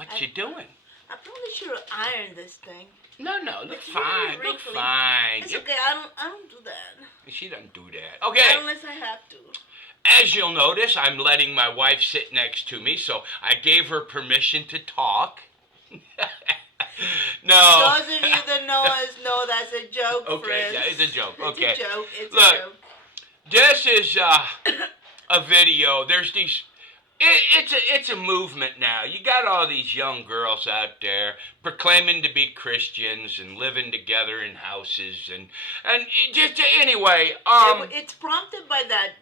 What you doing? I probably should have ironed this thing. No, look It's fine. really Look wrinkly. fine. It's okay. I don't do that. She doesn't do that. Okay. Unless I have to. As you'll notice, I'm letting my wife sit next to me, so I gave her permission to talk. No. Those of you that know us know that's a joke, Okay, friends. yeah, it's a joke. Okay. It's a joke. It's Look, a joke. This is a video. There's these. It's a movement now. You got all these young girls out there proclaiming to be Christians and living together in houses and just anyway. It's prompted by that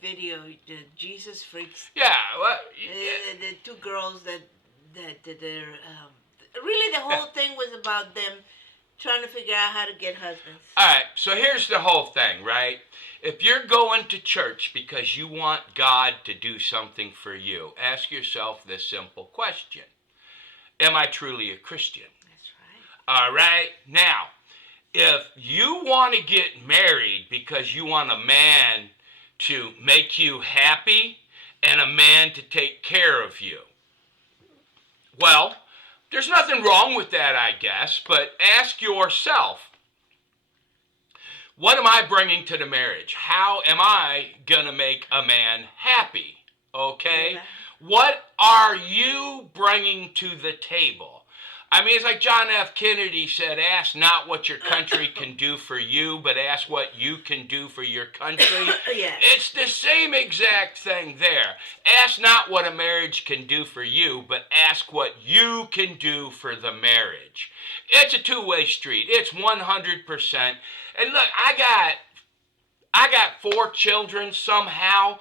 video, the Jesus freaks. Yeah. Well, The two girls that they're really the whole thing was about them trying to figure out how to get husbands. All right. So here's the whole thing, right? If you're going to church because you want God to do something for you, ask yourself this simple question. Am I truly a Christian? That's right. All right? Now, if you want to get married because you want a man to make you happy and a man to take care of you, well, there's nothing wrong with that, I guess, but ask yourself, what am I bringing to the marriage? How am I going to make a man happy? Okay? Yeah. What are you bringing to the table? I mean, it's like John F. Kennedy said, ask not what your country can do for you, but ask what you can do for your country. Yes. It's the same exact thing there. Ask not what a marriage can do for you, but ask what you can do for the marriage. It's a two-way street. It's 100%. And look, I got 4 children somehow.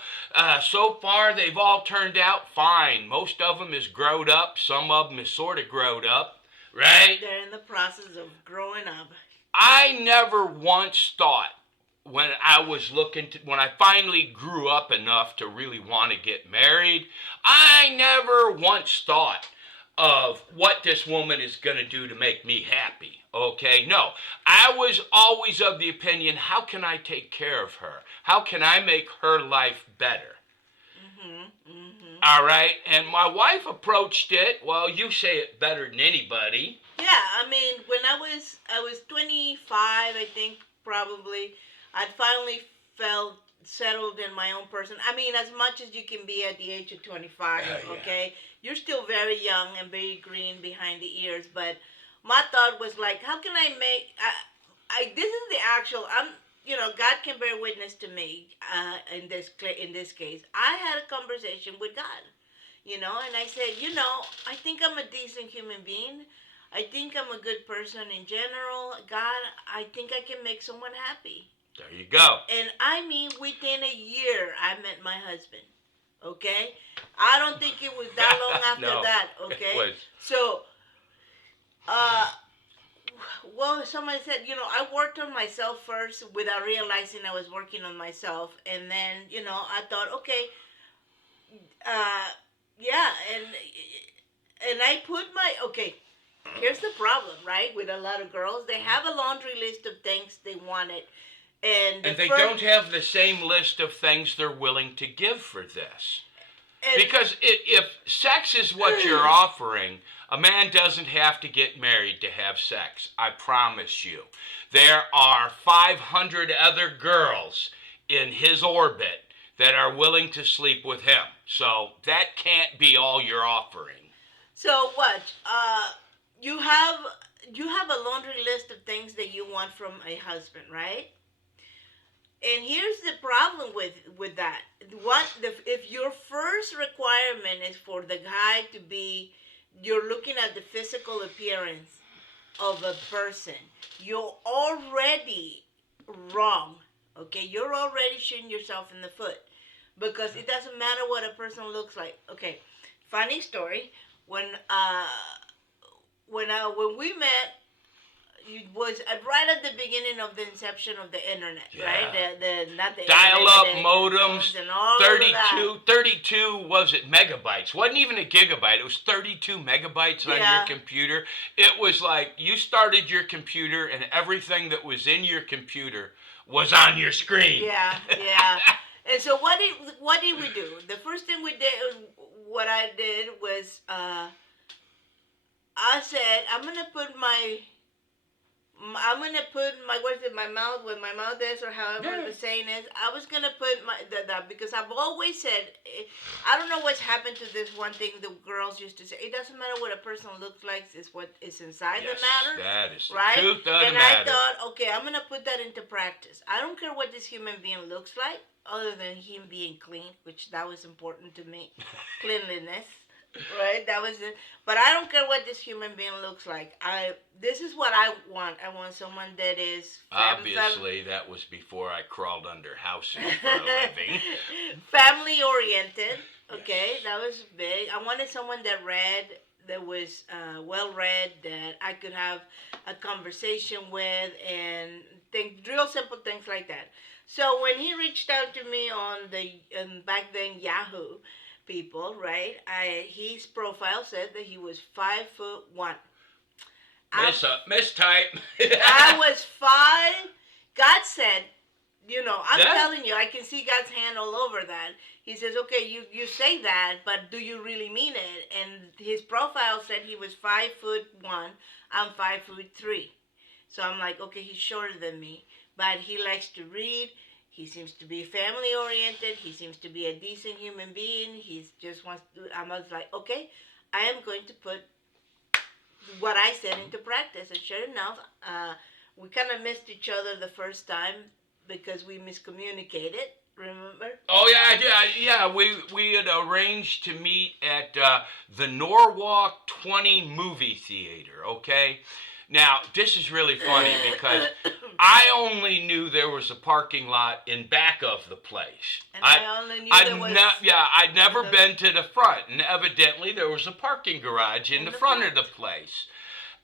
So far, they've all turned out fine. Most of them is growed up. Some of them is sort of growed up, right? They're in the process of growing up. I never once thought when I finally grew up enough to really want to get married, I never once thought of what this woman is going to do to make me happy. Okay, no. I was always of the opinion, how can I take care of her? How can I make her life better? All right, and my wife approached it, well, you say it better than anybody. Yeah, I mean, when I was 25, I think, probably, I'd finally felt settled in my own person. I mean, as much as you can be at the age of 25, okay? You're still very young and very green behind the ears, but my thought was like, how can I make, this is the actual, God can bear witness to me in this case. I had a conversation with God, and I said, I think I'm a decent human being. I think I'm a good person in general. God, I think I can make someone happy. There you go. And I mean, within a year, I met my husband, okay? I don't think it was that long after that, okay? It was. So, somebody said, I worked on myself first without realizing I was working on myself. And then, I thought, okay, and I put here's the problem, right? With a lot of girls, they have a laundry list of things they wanted. And they don't have the same list of things they're willing to give for this. Because if sex is what you're offering, a man doesn't have to get married to have sex. I promise you. There are 500 other girls in his orbit that are willing to sleep with him. So that can't be all you're offering. So what? You have a laundry list of things that you want from a husband, right? And here's the problem with that. If your first requirement is for the guy to be, you're looking at the physical appearance of a person, you're already wrong, okay? You're already shooting yourself in the foot because it doesn't matter what a person looks like. Okay, funny story. When we met, it was right at the beginning of the inception of the internet, right? Not the dial-up internet, modems, and all 32, was it megabytes? Wasn't even a gigabyte. It was 32 megabytes on your computer. It was like you started your computer and everything that was in your computer was on your screen. Yeah. And so what did we do? The first thing we did, what I did was I said I'm gonna put my what is it, my mouth where my mouth is, or however Yeah. the saying is. I was gonna put my that because I've always said I don't know what's happened to this one thing the girls used to say. It doesn't matter what a person looks like; it's what is inside Yes, that matters. that is the Right? truth of the And I matter. thought, okay, I'm gonna put that into practice. I don't care what this human being looks like, other than him being clean, which that was important to me, cleanliness. Right, that was it. But I don't care what this human being looks like. This is what I want. I want someone that is Obviously, that was before I crawled under houses for a living. family oriented. Okay, Yes. that was big. I wanted someone that read, that was well read, that I could have a conversation with, and think real simple things like that. So when he reached out to me on the back then Yahoo people, right? His profile said that he was 5'1". Mistype. I was five. God said, I'm Yeah. telling you, I can see God's hand all over that. He says, okay, you say that, but do you really mean it? And his profile said he was 5'1". I'm 5'3". So I'm like, okay, he's shorter than me, but he likes to read. He seems to be family oriented. He seems to be a decent human being. He just wants to. I was like, okay, I am going to put what I said into practice. And sure enough, we kind of missed each other the first time because we miscommunicated. Remember? Oh yeah. We had arranged to meet at the Norwalk 20 movie theater. Okay. Now this is really funny because I only knew there was a parking lot in back of the place. And I only knew there was. I'd never been to the front, and evidently there was a parking garage in the front of the place.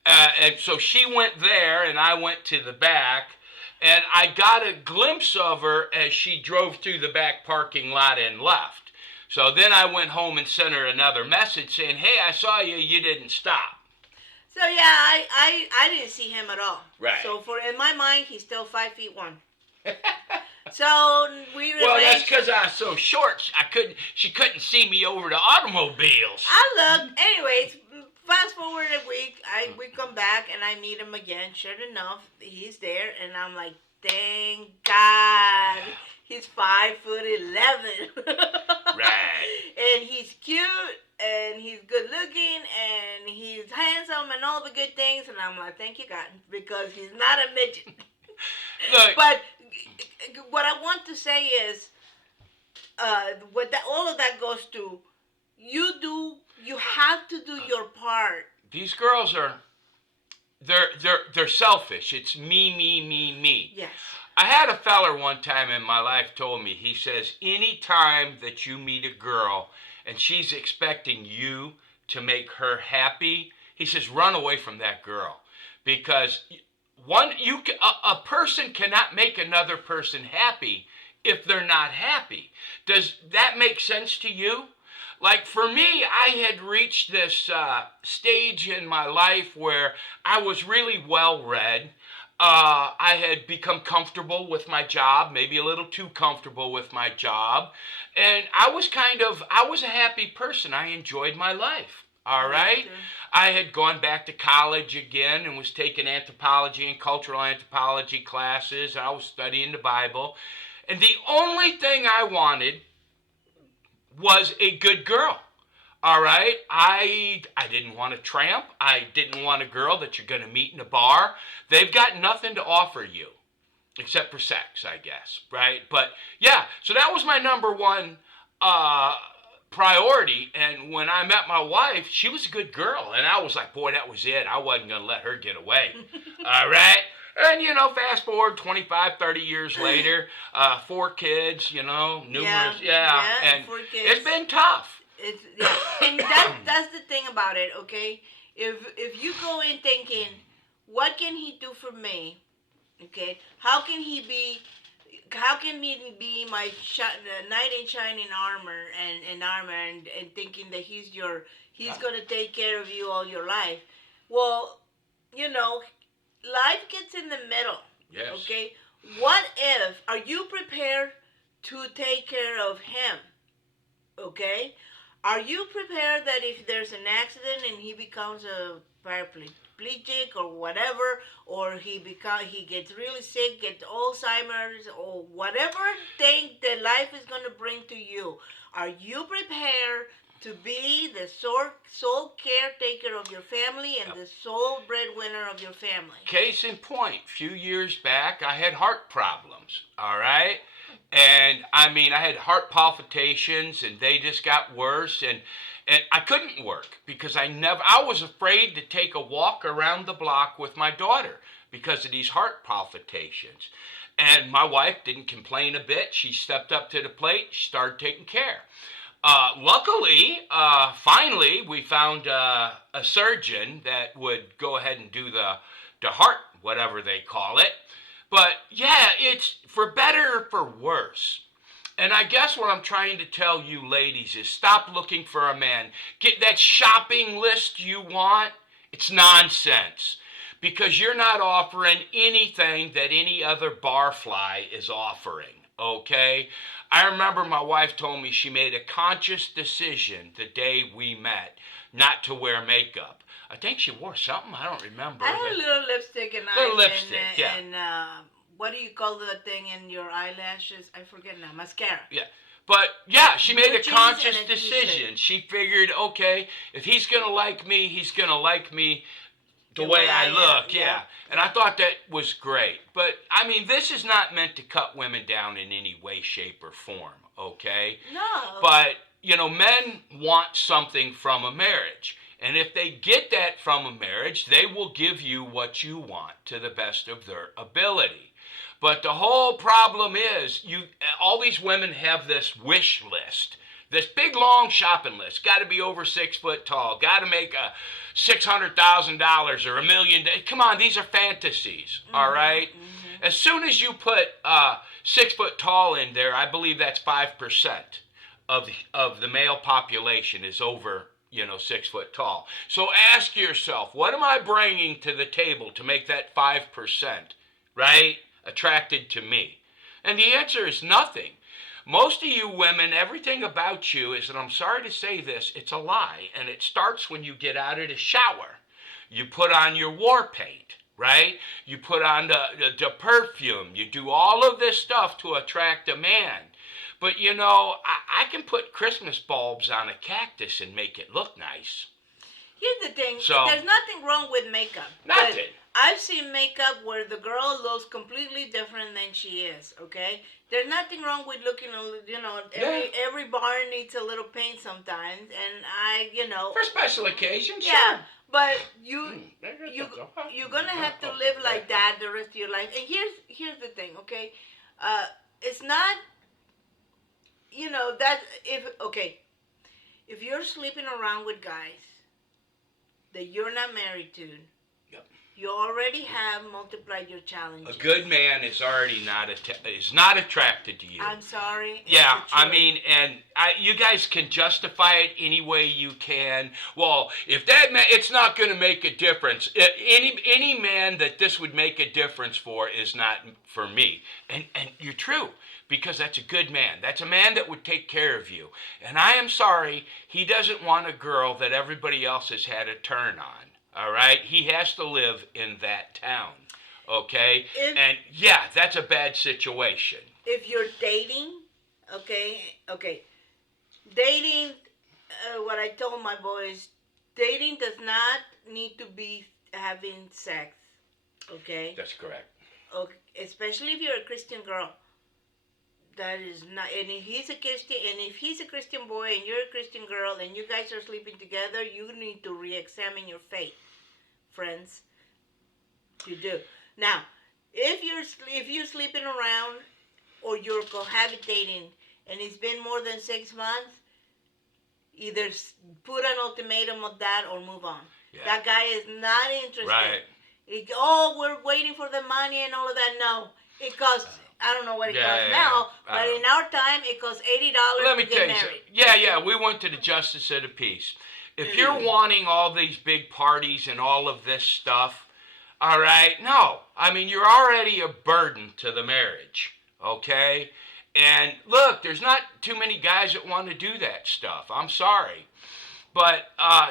And so she went there, and I went to the back, and I got a glimpse of her as she drove through the back parking lot and left. So then I went home and sent her another message saying, "Hey, I saw you. You didn't stop." So yeah, I didn't see him at all. Right. So in my mind, he's still 5'1". So we Well, that's arranged. because I was so short. She couldn't see me over the automobiles. I looked. Anyways, fast forward a week, we come back and I meet him again. Sure enough, he's there, and I'm like, thank God, he's 5'11". Right. And he's cute, and he's good looking, and he's handsome, and all the good things. And I'm like, thank you, God, because he's not a midget. Look. But what I want to say is, all of that goes to, you have to do your part. These girls they're selfish. It's me, me, me, me. Yes. I had a feller one time in my life told me, he says, any time that you meet a girl and she's expecting you to make her happy, he says, run away from that girl. Because a person cannot make another person happy if they're not happy. Does that make sense to you? Like for me, I had reached this stage in my life where I was really well read. I had become comfortable with my job, maybe a little too comfortable with my job. And I was a happy person. I enjoyed my life. All right. I had gone back to college again and was taking anthropology and cultural anthropology classes. I was studying the Bible. And the only thing I wanted was a good girl. All right? I didn't want a tramp. I didn't want a girl that you're going to meet in a bar. They've got nothing to offer you except for sex, I guess, right? But yeah, so that was my number one priority. And when I met my wife, she was a good girl. And I was like, boy, that was it. I wasn't going to let her get away. All right? And, fast forward 25, 30 years later, 4 kids, numerous, and 4 kids. It's been tough. And that's the thing about it, okay? If you go in thinking, what can he do for me? Okay, how can he be my knight in shining armor and thinking that he's gonna take care of you all your life? Well, life gets in the middle. Yes. Okay, what if? Are you prepared to take care of him? Okay, Are you prepared that if there's an accident and he becomes a paraplegic or whatever, or he gets really sick, gets Alzheimer's, or whatever thing that life is going to bring to you, are you prepared to be the sole caretaker of your family and the sole breadwinner of your family? Case in point, a few years back, I had heart problems, all right? And I mean, I had heart palpitations and they just got worse and I couldn't work because I was afraid to take a walk around the block with my daughter because of these heart palpitations. And my wife didn't complain a bit. She stepped up to the plate, she started taking care. Luckily, finally, we found a surgeon that would go ahead and do the heart, whatever they call it. But yeah, it's for better or for worse. And I guess what I'm trying to tell you ladies is stop looking for a man. Get that shopping list you want. It's nonsense. Because you're not offering anything that any other barfly is offering, okay? I remember my wife told me she made a conscious decision the day we met not to wear makeup. I think she wore something. I don't remember. I had a little lipstick and little lipstick, yeah. And what do you call the thing in your eyelashes? I forget now. Mascara. Yeah. But yeah, she made a Blue conscious jeans and a decision. t-shirt. She figured, okay, if he's going to like me, he's going to like me the way I look. Yeah. And I thought that was great. But I mean, this is not meant to cut women down in any way, shape, or form, okay? No. But, you know, men want something from a marriage. And if they get that from a marriage, they will give you what you want to the best of their ability. But the whole problem is, all these women have this wish list, this big long shopping list. Got to be over 6 foot tall. Got to make a $600,000 or $1 million. Come on, these are fantasies. All right. Mm-hmm. As soon as you put 6 foot tall in there, I believe that's 5% of the male population is over 6 foot tall. So ask yourself, what am I bringing to the table to make that 5%, right, attracted to me? And the answer is nothing. Most of you women, everything about you is, and I'm sorry to say this, it's a lie. And it starts when you get out of the shower. You put on your war paint, right? You put on the perfume. You do all of this stuff to attract a man. But, I can put Christmas bulbs on a cactus and make it look nice. Here's the thing. So, there's nothing wrong with makeup. Nothing. I've seen makeup where the girl looks completely different than she is, okay? There's nothing wrong with looking, every barn needs a little paint sometimes. And for special occasions, yeah, sure. But you're going to have to live like that the rest of your life. And here's the thing, okay? It's not... if you're sleeping around with guys that you're not married to, yep, you already have multiplied your challenges. A good man is already not attracted to you. I'm sorry. Yeah, I mean, and you guys can justify it any way you can. Well, if that man, it's not going to make a difference. Any man that this would make a difference for is not for me. And you're true. Because that's a good man. That's a man that would take care of you. And I am sorry, he doesn't want a girl that everybody else has had a turn on. All right? He has to live in that town. Okay? And yeah, that's a bad situation. If you're dating, okay. Dating, what I told my boys, dating does not need to be having sex. Okay? That's correct. Okay, especially if you're a Christian girl. That is not, and if he's a Christian boy and you're a Christian girl and you guys are sleeping together, you need to re-examine your faith, friends. You do. Now, if you're sleeping around or you're cohabitating and it's been more than 6 months, either put an ultimatum of that or move on. Yeah. That guy is not interested. Right. We're waiting for the money and all of that. No, it costs. I don't know what it costs now, but in our time, it costs $80 Let me to tell get you married. Yeah, we went to the Justice of the Peace. If you're wanting all these big parties and all of this stuff, all right, no. I mean, you're already a burden to the marriage, okay? And look, there's not too many guys that want to do that stuff. I'm sorry. But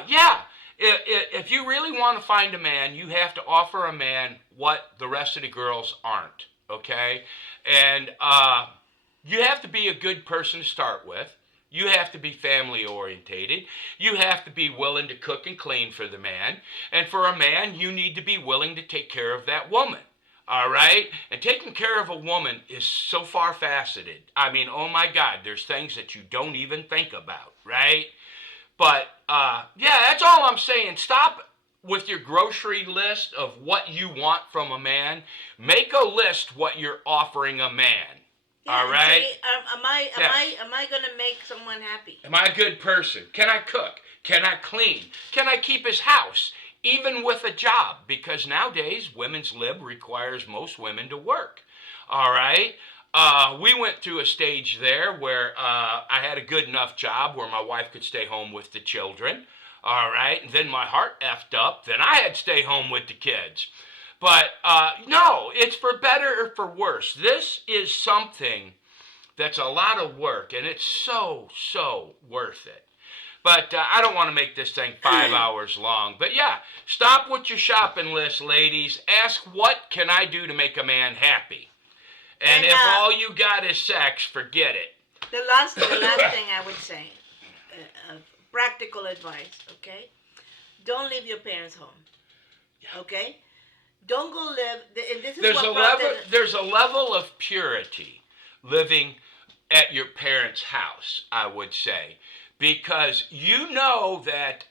yeah, if you really want to find a man, you have to offer a man what the rest of the girls aren't, okay? And you have to be a good person to start with. You have to be family orientated. You have to be willing to cook and clean for the man. And for a man, you need to be willing to take care of that woman. All right? And taking care of a woman is so far faceted. I mean, oh my God, there's things that you don't even think about, right? But yeah, that's all I'm saying. Stop with your grocery list of what you want from a man. Make a list what you're offering a man. Yeah, All right? see, am I gonna make someone happy? Am I a good person? Can I cook? Can I clean? Can I keep his house? Even with a job, because nowadays women's lib requires most women to work. All right? We went through a stage there where I had a good enough job where my wife could stay home with the children. All right? And then my heart effed up. Then I had to stay home with the kids. But no, it's for better or for worse. This is something that's a lot of work, and it's so worth it. But I don't want to make this thing 5 hours long. But yeah, stop with your shopping list, ladies. Ask, what can I do to make a man happy? And if all you got is sex, forget it. The last thing I would say, practical advice, okay? Don't leave your parents' home, okay? Don't go live. And this is there's a level of purity living at your parents' house, I would say, because you know that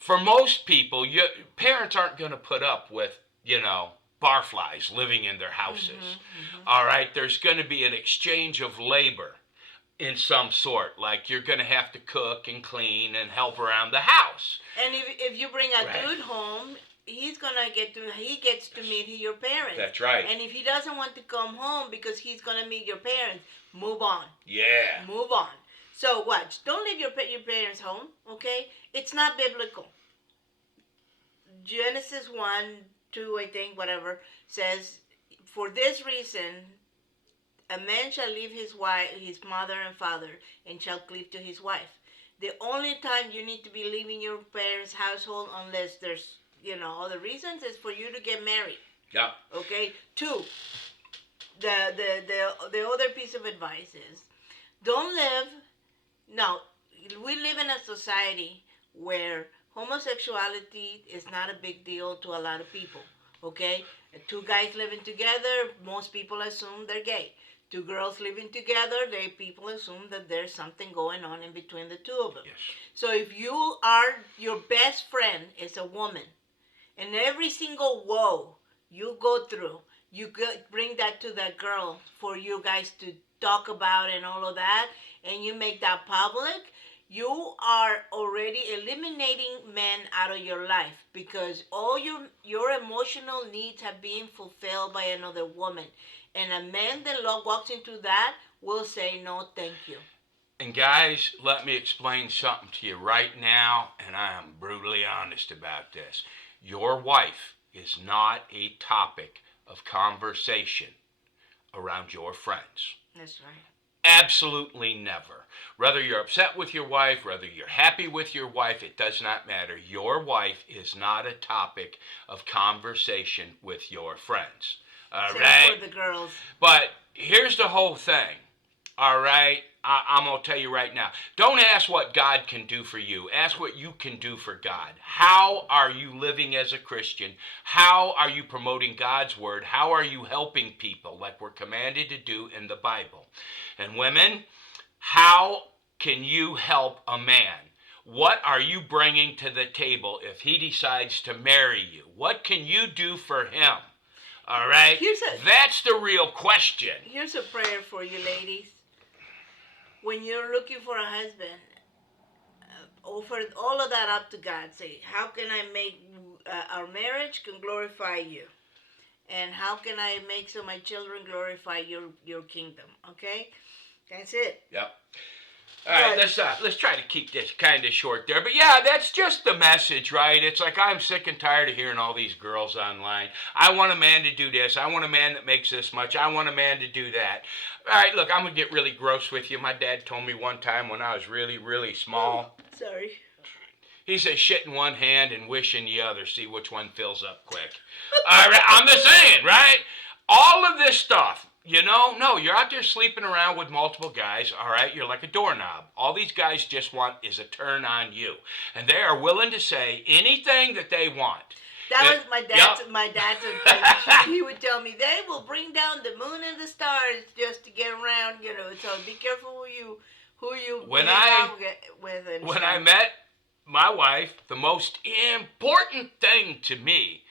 for most people, your parents aren't going to put up with, barflies living in their houses. All right, there's going to be an exchange of labor in some sort, like you're going to have to cook and clean and help around the house. And if you bring a dude home, he gets to meet your parents. That's right. And if he doesn't want to come home because he's going to meet your parents, move on. Yeah. Move on. So watch. Don't leave your parents home, okay? It's not biblical. Genesis 1, 2, I think, whatever, says, for this reason, a man shall leave his mother and father, and shall cleave to his wife. The only time you need to be leaving your parents' household, unless there's, other reasons, is for you to get married. Yeah. Okay? 2, the other piece of advice is, don't live. Now, we live in a society where homosexuality is not a big deal to a lot of people, okay? 2 guys living together, most people assume they're gay. 2 girls living together, people assume that there's something going on in between the 2 of them. Yes. So if your best friend is a woman, and every single woe you go through, you bring that to that girl for you guys to talk about and all of that, and you make that public, you are already eliminating men out of your life, because all your emotional needs have been fulfilled by another woman. And a man that walks into that will say, no, thank you. And guys, let me explain something to you right now, and I am brutally honest about this. Your wife is not a topic of conversation around your friends. That's right. Absolutely never. Whether you're upset with your wife, whether you're happy with your wife, it does not matter. Your wife is not a topic of conversation with your friends. All right? Same for the girls. But here's the whole thing. All right? I'm going to tell you right now. Don't ask what God can do for you. Ask what you can do for God. How are you living as a Christian? How are you promoting God's word? How are you helping people like we're commanded to do in the Bible? And women, how can you help a man? What are you bringing to the table if he decides to marry you? What can you do for him? All right? That's the real question. Here's a prayer for you, ladies. When you're looking for a husband, offer all of that up to God. Say, how can I make our marriage can glorify you? And how can I make so my children glorify your kingdom? Okay? That's it. Yep. All right, But let's try to keep this kind of short there. But yeah, that's just the message, right? It's like I'm sick and tired of hearing all these girls online. I want a man to do this. I want a man that makes this much. I want a man to do that. All right, look, I'm gonna get really gross with you. My dad told me one time when I was really, really small. sorry. He said, "Shit in one hand and wish in the other. See which one fills up quick." All right, I'm just saying, right? All of this stuff. No, you're out there sleeping around with multiple guys, all right? You're like a doorknob. All these guys just want is a turn on you. And they are willing to say anything that they want. That was my dad's. Yep. My dad's advice. He would tell me they will bring down the moon and the stars just to get around. So be careful who you When hang I- out with. And When so- I met my wife, the most important thing to me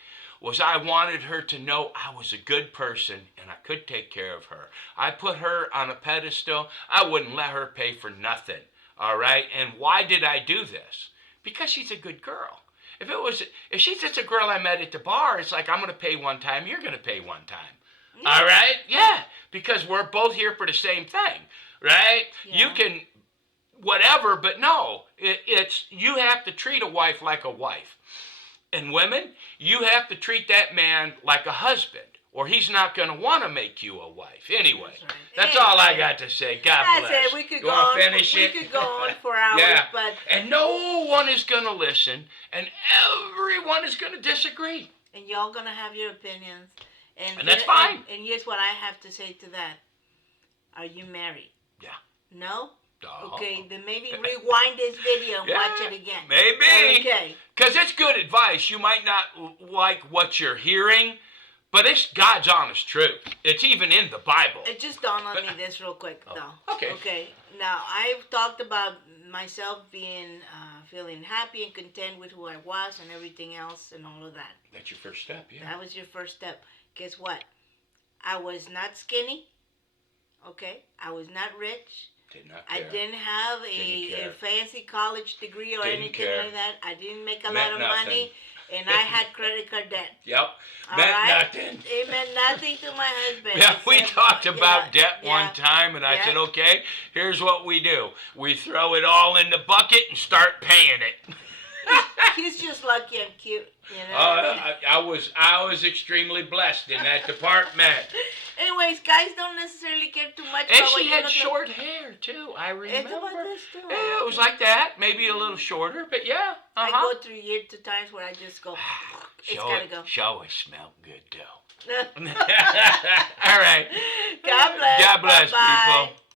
was I wanted her to know I was a good person and I could take care of her. I put her on a pedestal. I wouldn't let her pay for nothing, all right? And why did I do this? Because she's a good girl. If she's just a girl I met at the bar, it's like I'm going to pay one time, you're going to pay one time. Yeah. All right? Yeah, because we're both here for the same thing, right? Yeah. You can whatever, but no, it's you have to treat a wife like a wife. And women, you have to treat that man like a husband, or he's not going to want to make you a wife. Anyway, that's all I got to say. God That's bless. it. We could You go wanna on. finish We it? could go on for hours, Yeah. but And no one is going to listen, and everyone is going to disagree. and y'all gonna have your opinions, And that's fine. And here's what I have to say to that: are you married? Yeah. No. Oh. Okay, then maybe rewind this video and Yeah, watch it again. maybe. Okay. Because it's good advice. You might not like what you're hearing, but it's God's honest truth. It's even in the Bible. It just dawned on me this real quick, though. okay. Okay. Now I've talked about myself being feeling happy and content with who I was and everything else and all of that. That's your first step, yeah. That was your first step. Guess what? I was not skinny. Okay. I was not rich. Did not I care. didn't have Didn't a care. fancy college degree or Didn't anything care. like that. I didn't make a Meant lot of nothing. money, and I had credit card debt. Yep. All Meant right? nothing. It meant nothing to my husband. Yeah, we Except- talked about yeah, debt one yeah. time, and I Yeah. said, okay, here's what we do. We throw it all in the bucket and start paying it. He's just lucky I'm cute, you know. I was extremely blessed in that department. Anyways, guys don't necessarily care too much And about what she you had look short hair, too. I like. remember. It's about this too. Yeah, it was like that. Maybe a little shorter, but yeah. I Uh-huh. go through years to times where I just go, it's She gotta go. She always smelled good, though. All right. God bless. God bless, Bye-bye. people.